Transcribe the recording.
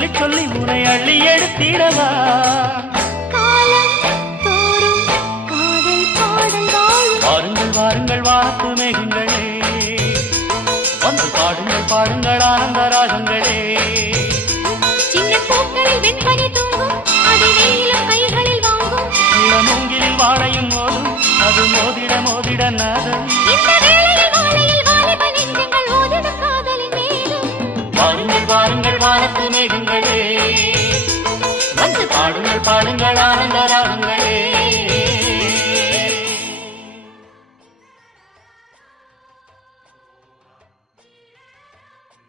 சொல்லி சொல்லி உனை அள்ளி எடுத்திடவா வாருங்கள் வாருங்கள் வானத்து மேகங்களே வந்து பாடுங்கள் பாடுங்கள் ஆனந்த ராகங்களே சின்ன பூக்களில் வெண்பனி தூங்கும் அது வெயிலும் கைகளில் வாங்கும் மூங்கிலில் வாழையும் மோதும் அது மோதிட மோதிட நாதம் இந்த வேளையில் வாழையில் வாலிப நெஞ்சங்கள் ஓதிடும் காதலின் மேலும் வாருங்கள் வாருங்கள் வானத்து மேகங்களே வந்து பாடுங்கள் பாடுங்கள் ஆனந்த ராகங்களே